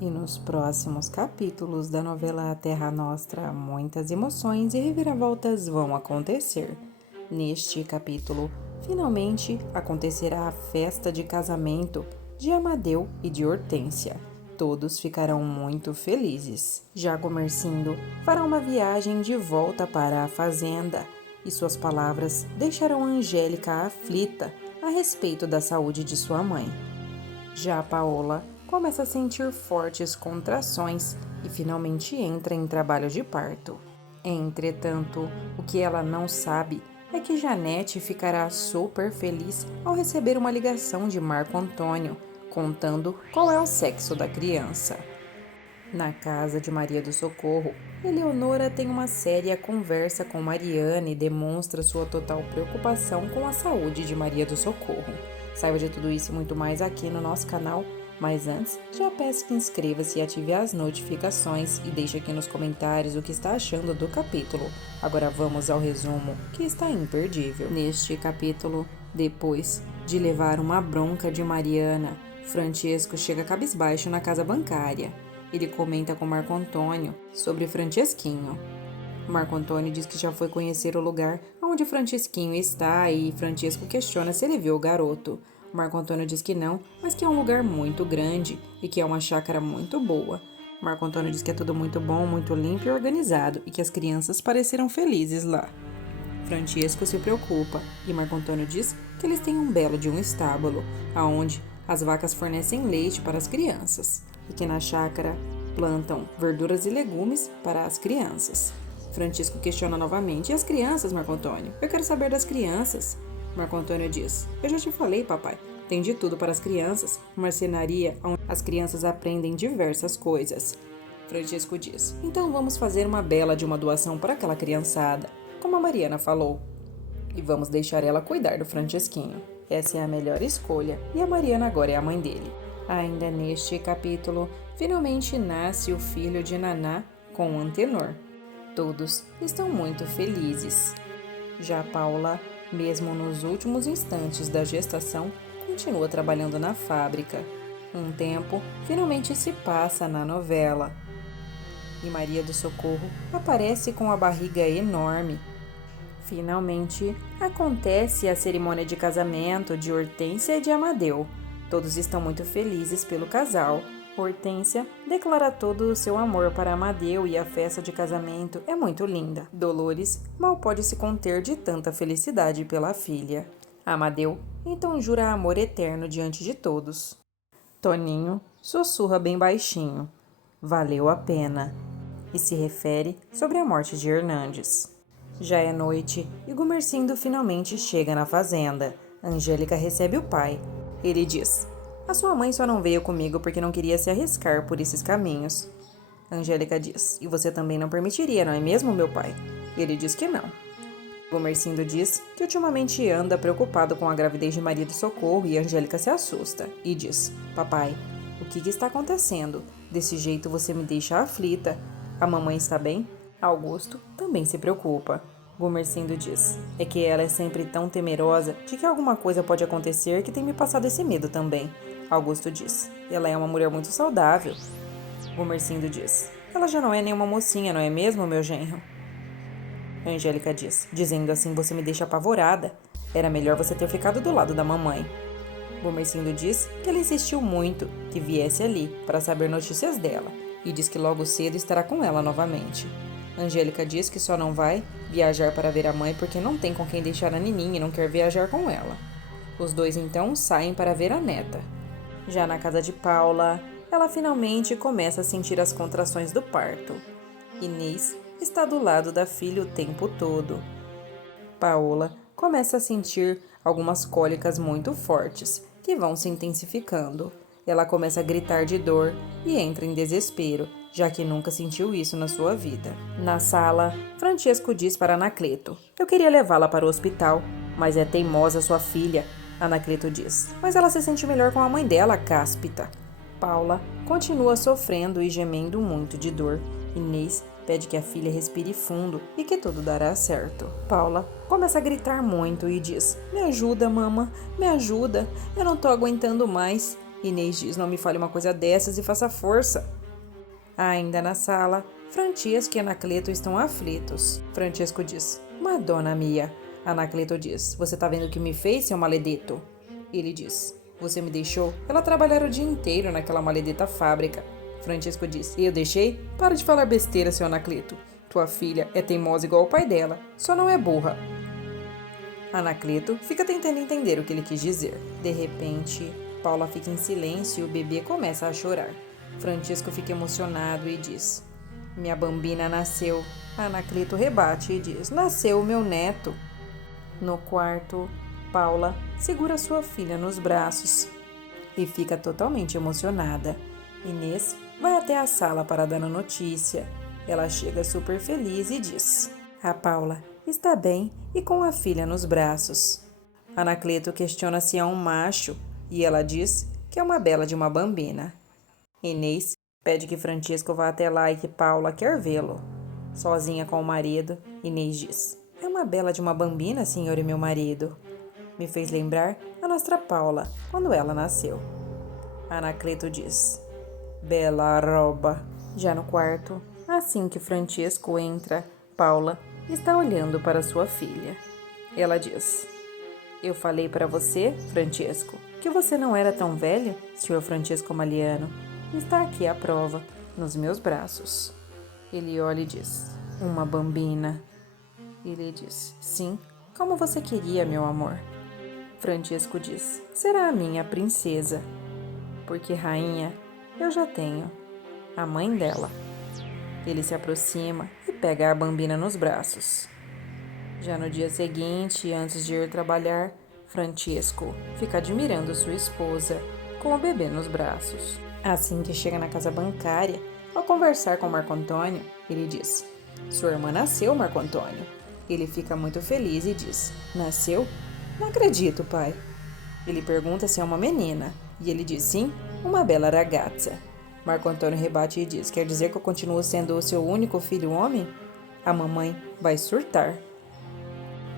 E nos próximos capítulos da novela Terra Nostra, muitas emoções e reviravoltas vão acontecer. Neste capítulo, finalmente acontecerá a festa de casamento de Amadeu e de Hortência. Todos ficarão muito felizes. Já Gumersindo fará uma viagem de volta para a fazenda e suas palavras deixarão Angélica aflita a respeito da saúde de sua mãe. Já Paola começa a sentir fortes contrações e finalmente entra em trabalho de parto. Entretanto, o que ela não sabe é que Janete ficará super feliz ao receber uma ligação de Marco Antônio, contando qual é o sexo da criança. Na casa de Maria do Socorro, Eleonora tem uma séria conversa com Mariana e demonstra sua total preocupação com a saúde de Maria do Socorro. Saiba de tudo isso e muito mais aqui no nosso canal, mas antes, já peço que inscreva-se e ative as notificações e deixe aqui nos comentários o que está achando do capítulo. Agora vamos ao resumo, que está imperdível. Neste capítulo, depois de levar uma bronca de Mariana, Francesco chega cabisbaixo na casa bancária. Ele comenta com Marco Antônio sobre Francesquinho. Marco Antônio diz que já foi conhecer o lugar onde Francesquinho está e Francesco questiona se ele viu o garoto. Marco Antônio diz que não, mas que é um lugar muito grande e que é uma chácara muito boa. Marco Antônio diz que é tudo muito bom, muito limpo e organizado e que as crianças pareceram felizes lá. Francesco se preocupa e Marco Antônio diz que eles têm um belo de um estábulo, aonde as vacas fornecem leite para as crianças e que na chácara plantam verduras e legumes para as crianças. Francisco questiona novamente: e as crianças, Marco Antônio? Eu quero saber das crianças. Marco Antônio diz: eu já te falei, papai, tem de tudo para as crianças, uma marcenaria onde as crianças aprendem diversas coisas. Francisco diz: então vamos fazer uma bela de uma doação para aquela criançada, como a Mariana falou, e vamos deixar ela cuidar do Francesquinho. Essa é a melhor escolha, e a Mariana agora é a mãe dele. Ainda neste capítulo, finalmente nasce o filho de Naná com Antenor. Todos estão muito felizes. Já Paula, mesmo nos últimos instantes da gestação, continua trabalhando na fábrica. Um tempo finalmente se passa na novela. E Maria do Socorro aparece com a barriga enorme. Finalmente, acontece a cerimônia de casamento de Hortência e de Amadeu. Todos estão muito felizes pelo casal. Hortência declara todo o seu amor para Amadeu e a festa de casamento é muito linda. Dolores mal pode se conter de tanta felicidade pela filha. Amadeu então jura amor eterno diante de todos. Toninho sussurra bem baixinho: valeu a pena, e se refere sobre a morte de Hernandes. Já é noite e Gumersindo finalmente chega na fazenda. Angélica recebe o pai. Ele diz: a sua mãe só não veio comigo porque não queria se arriscar por esses caminhos. Angélica diz: e você também não permitiria, não é mesmo, meu pai? Ele diz que não. Gumersindo diz que ultimamente anda preocupado com a gravidez de Maria do Socorro e Angélica se assusta e diz: papai, o que está acontecendo? Desse jeito você me deixa aflita. A mamãe está bem? Augusto também se preocupa. Gumersindo diz: é que ela é sempre tão temerosa de que alguma coisa pode acontecer que tem me passado esse medo também. Augusto diz: ela é uma mulher muito saudável. Gumersindo diz: ela já não é nenhuma mocinha, não é mesmo, meu genro? Angélica diz: dizendo assim você me deixa apavorada. Era melhor você ter ficado do lado da mamãe. Gumersindo diz que ela insistiu muito que viesse ali para saber notícias dela e diz que logo cedo estará com ela novamente. Angélica diz que só não vai viajar para ver a mãe porque não tem com quem deixar a Nininha e não quer viajar com ela. Os dois então saem para ver a neta. Já na casa de Paula, ela finalmente começa a sentir as contrações do parto. Inês está do lado da filha o tempo todo. Paola começa a sentir algumas cólicas muito fortes, que vão se intensificando. Ela começa a gritar de dor e entra em desespero, já que nunca sentiu isso na sua vida. Na sala, Francesco diz para Anacleto: eu queria levá-la para o hospital, mas é teimosa sua filha. Anacleto diz: mas ela se sente melhor com a mãe dela, cáspita. Paula continua sofrendo e gemendo muito de dor. Inês pede que a filha respire fundo e que tudo dará certo. Paula começa a gritar muito e diz: me ajuda, mama, me ajuda, eu não tô aguentando mais. Inês diz: não me fale uma coisa dessas e faça força. Ainda na sala, Francesco e Anacleto estão aflitos. Francesco diz: Madonna mia. Anacleto diz: você tá vendo o que me fez, seu maledito? Ele diz: você me deixou ela trabalhar o dia inteiro naquela maledita fábrica. Francesco diz: eu deixei? Para de falar besteira, seu Anacleto. Tua filha é teimosa igual o pai dela, só não é burra. Anacleto fica tentando entender o que ele quis dizer. De repente, Paula fica em silêncio e o bebê começa a chorar. Francesco fica emocionado e diz: minha bambina nasceu. Anacleto rebate e diz: nasceu o meu neto. No quarto, Paula segura sua filha nos braços e fica totalmente emocionada. Inês vai até a sala para dar a notícia. Ela chega super feliz e diz: a Paula está bem e com a filha nos braços. Anacleto questiona se é um macho e ela diz que é uma bela de uma bambina. Inês pede que Francesco vá até lá e que Paula quer vê-lo. Sozinha com o marido, Inês diz: é uma bela de uma bambina, senhor e meu marido. Me fez lembrar a nossa Paula, quando ela nasceu. Anacleto diz: bela roba. Já no quarto, assim que Francesco entra, Paula está olhando para sua filha. Ela diz: eu falei para você, Francesco, que você não era tão velho, senhor Francesco Maliano. Está aqui a prova, nos meus braços. Ele olha e diz: uma bambina. Ele diz: sim, como você queria, meu amor. Francesco diz: será a minha princesa, porque rainha eu já tenho, a mãe dela. Ele se aproxima e pega a bambina nos braços. Já no dia seguinte, antes de ir trabalhar, Francesco fica admirando sua esposa com o bebê nos braços. Assim que chega na casa bancária, ao conversar com Marco Antônio, ele diz: sua irmã nasceu, Marco Antônio. Ele fica muito feliz e diz: nasceu? Não acredito, pai. Ele pergunta se é uma menina, e ele diz: sim, uma bela ragazza. Marco Antônio rebate e diz: quer dizer que eu continuo sendo o seu único filho homem? A mamãe vai surtar.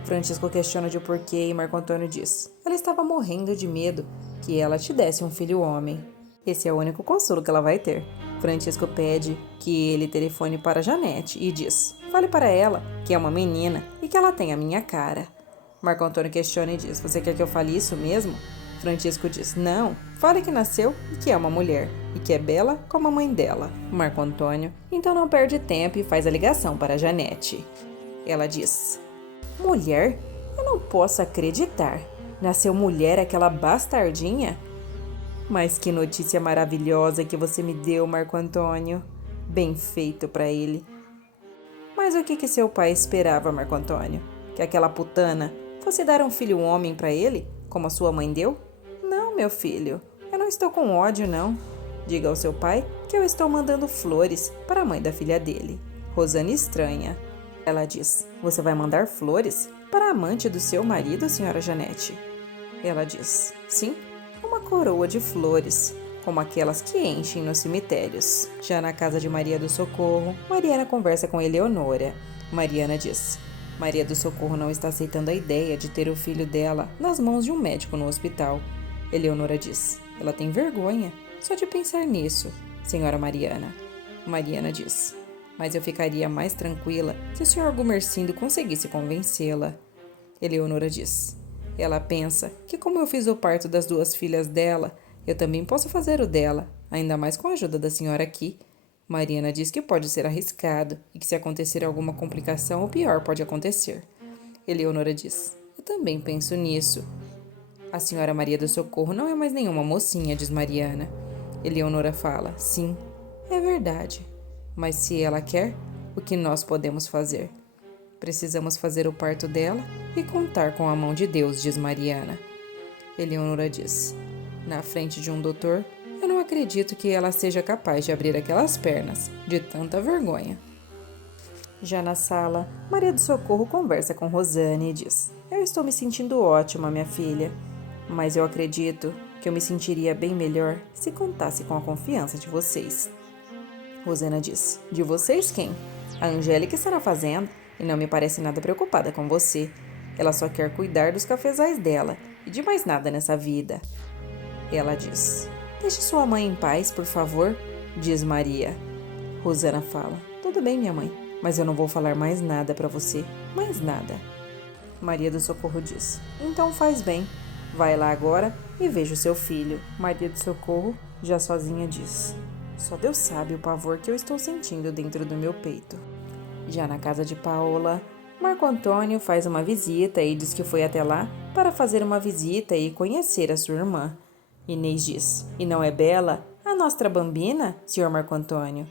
Francisco questiona de porquê e Marco Antônio diz: ela estava morrendo de medo que ela te desse um filho homem. Esse é o único consolo que ela vai ter. Francisco pede que ele telefone para Janete e diz: fale para ela que é uma menina e que ela tem a minha cara. Marco Antônio questiona e diz: você quer que eu fale isso mesmo? Francisco diz: não, fale que nasceu e que é uma mulher, e que é bela como a mãe dela. Marco Antônio então não perde tempo e faz a ligação para Janete. Ela diz: mulher? Eu não posso acreditar. Nasceu mulher aquela bastardinha? Mas que notícia maravilhosa que você me deu, Marco Antônio. Bem feito para ele. Mas o que seu pai esperava, Marco Antônio? Que aquela putana fosse dar um filho homem para ele, como a sua mãe deu? Não, meu filho, eu não estou com ódio, não. Diga ao seu pai que eu estou mandando flores para a mãe da filha dele. Rosane estranha. Ela diz: você vai mandar flores para a amante do seu marido, senhora Janete? Ela diz: sim, uma coroa de flores, como aquelas que enchem nos cemitérios. Já na casa de Maria do Socorro, Mariana conversa com Eleonora. Mariana diz: Maria do Socorro não está aceitando a ideia de ter o filho dela nas mãos de um médico no hospital. Eleonora diz: ela tem vergonha só de pensar nisso, senhora Mariana. Mariana diz: mas eu ficaria mais tranquila se o senhor Gumercindo conseguisse convencê-la. Eleonora diz: ela pensa que como eu fiz o parto das duas filhas dela, eu também posso fazer o dela, ainda mais com a ajuda da senhora aqui. Mariana diz que pode ser arriscado e que se acontecer alguma complicação, o pior pode acontecer. Eleonora diz: eu também penso nisso. A senhora Maria do Socorro não é mais nenhuma mocinha, diz Mariana. Eleonora fala: sim, é verdade. Mas se ela quer, o que nós podemos fazer? Precisamos fazer o parto dela e contar com a mão de Deus, diz Mariana. Eleonora diz: na frente de um doutor, eu não acredito que ela seja capaz de abrir aquelas pernas, de tanta vergonha. Já na sala, Maria do Socorro conversa com Rosane e diz: eu estou me sentindo ótima, minha filha, mas eu acredito que eu me sentiria bem melhor se contasse com a confiança de vocês. Rosana diz: de vocês quem? A Angélica está na fazenda e não me parece nada preocupada com você. Ela só quer cuidar dos cafezais dela e de mais nada nessa vida. Ela diz: Deixe sua mãe em paz, por favor, diz Maria. Rosana fala: tudo bem, minha mãe, mas eu não vou falar mais nada para você, mais nada. Maria do Socorro diz: então faz bem, vai lá agora e veja o seu filho. Maria do Socorro, já sozinha, diz: só Deus sabe o pavor que eu estou sentindo dentro do meu peito. Já na casa de Paola, Marco Antônio faz uma visita e diz que foi até lá para fazer uma visita e conhecer a sua irmã. Inês diz: e não é bela a nossa bambina, senhor Marco Antônio?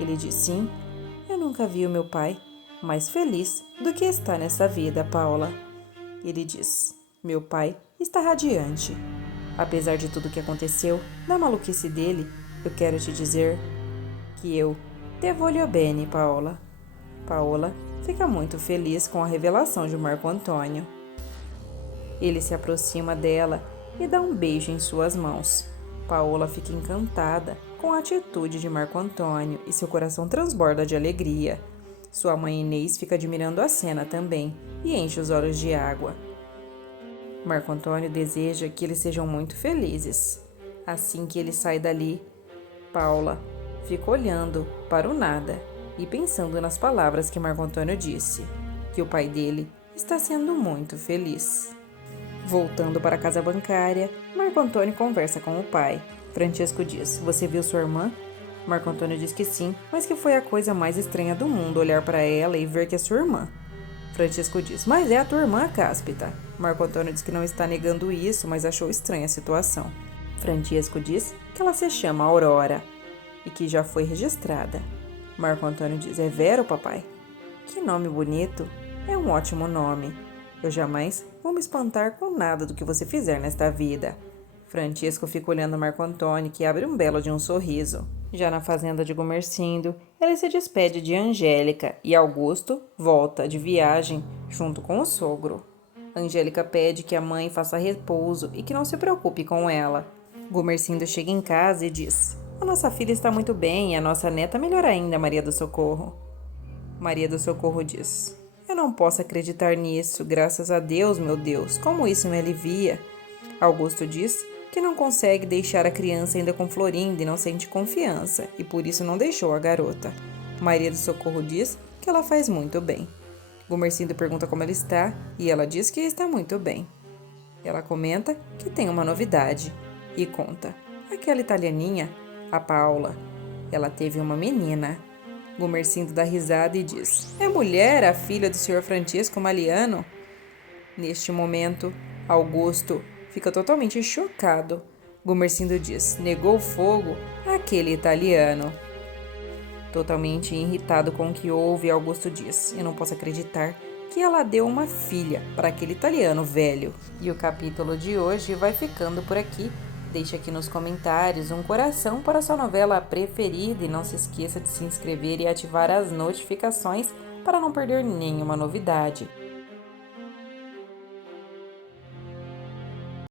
Ele diz: sim, eu nunca vi o meu pai mais feliz do que está nessa vida, Paula. Ele diz: meu pai está radiante. Apesar de tudo que aconteceu, da maluquice dele, eu quero te dizer que eu te voglio bene, Paola. Paola fica muito feliz com a revelação de Marco Antônio. Ele se aproxima dela e dá um beijo em suas mãos. Paola fica encantada com a atitude de Marco Antônio e seu coração transborda de alegria. Sua mãe Inês fica admirando a cena também e enche os olhos de água. Marco Antônio deseja que eles sejam muito felizes. Assim que ele sai dali, Paula fica olhando para o nada e pensando nas palavras que Marco Antônio disse, que o pai dele está sendo muito feliz. Voltando para a casa bancária, Marco Antônio conversa com o pai. Francesco diz: você viu sua irmã? Marco Antônio diz que sim, mas que foi a coisa mais estranha do mundo olhar para ela e ver que é sua irmã. Francesco diz: mas é a tua irmã, Cáspita. Marco Antônio diz que não está negando isso, mas achou estranha a situação. Francesco diz que ela se chama Aurora e que já foi registrada. Marco Antônio diz: é Vero, papai? Que nome bonito! É um ótimo nome. Eu jamais vou me espantar com nada do que você fizer nesta vida. Francesco fica olhando Marco Antônio, que abre um belo de um sorriso. Já na fazenda de Gumercindo, ele se despede de Angélica e Augusto volta de viagem junto com o sogro. Angélica pede que a mãe faça repouso e que não se preocupe com ela. Gumercindo chega em casa e diz: a nossa filha está muito bem e a nossa neta melhor ainda, Maria do Socorro. Maria do Socorro diz: eu não posso acreditar nisso, graças a Deus, meu Deus, como isso me alivia. Augusto diz que não consegue deixar a criança ainda com Florinda e não sente confiança, e por isso não deixou a garota. Maria do Socorro diz que ela faz muito bem. Gumercindo pergunta como ela está, e ela diz que está muito bem. Ela comenta que tem uma novidade, e conta: aquela italianinha, a Paula, ela teve uma menina. Gumercindo dá risada e diz: é mulher, a filha do senhor Francisco Maliano? Neste momento, Augusto fica totalmente chocado. Gumercindo diz: negou fogo àquele italiano. Totalmente irritado com o que houve, Augusto diz: eu não posso acreditar que ela deu uma filha para aquele italiano velho. E o capítulo de hoje vai ficando por aqui. Deixe aqui nos comentários um coração para sua novela preferida e não se esqueça de se inscrever e ativar as notificações para não perder nenhuma novidade.